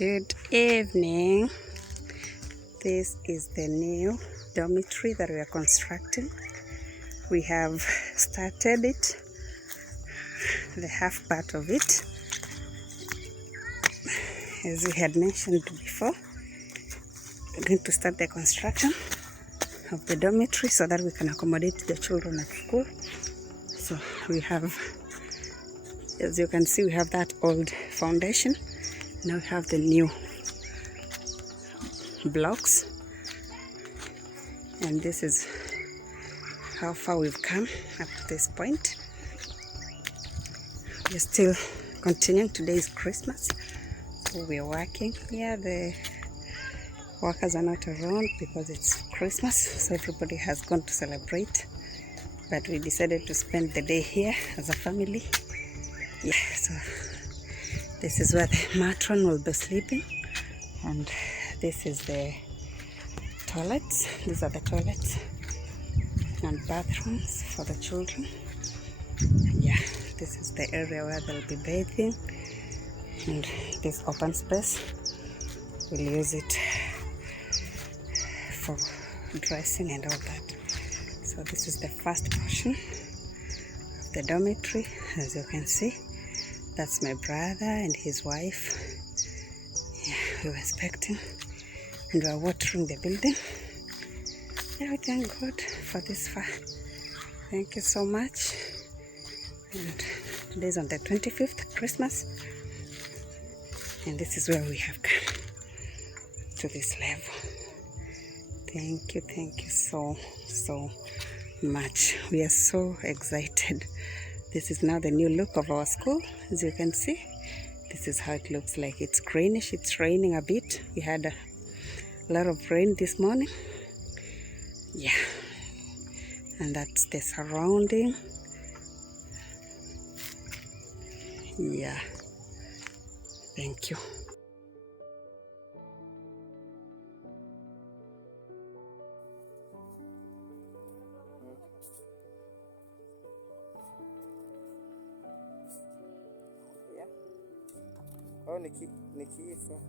Good evening. This is the new dormitory that we are constructing. We have started it, the half part of it. As we had mentioned before, we're going to start the construction of the dormitory so that we can accommodate the children at school. So we have, as you can see, we have that old foundation. Now we have the new blocks, and this is how far we've come up to this point. We're still continuing. Today is Christmas, so we're working. Yeah, the workers are not around because it's Christmas, so everybody has gone to celebrate, but we decided to spend the day here as a family. Yeah, so this is where the matron will be sleeping, and this is the toilets. These are the toilets and bathrooms for the children. Yeah, this is the area where they'll be bathing, and this open space, we'll use it for dressing and all that. So this is the first portion of the dormitory. As you can see, that's my brother and his wife. Yeah, we were inspecting and we are watering the building. Yeah, we thank God for this far. Thank you so much. And today is on the 25th, Christmas, and this is where we have come to this level. Thank you so much. We are so excited. This is now the new look of our school. As you can see, this is how it looks like. It's greenish. It's raining a bit. We had a lot of rain this morning. Yeah, and that's the surrounding. Yeah, thank you. Oh, Nikki, so.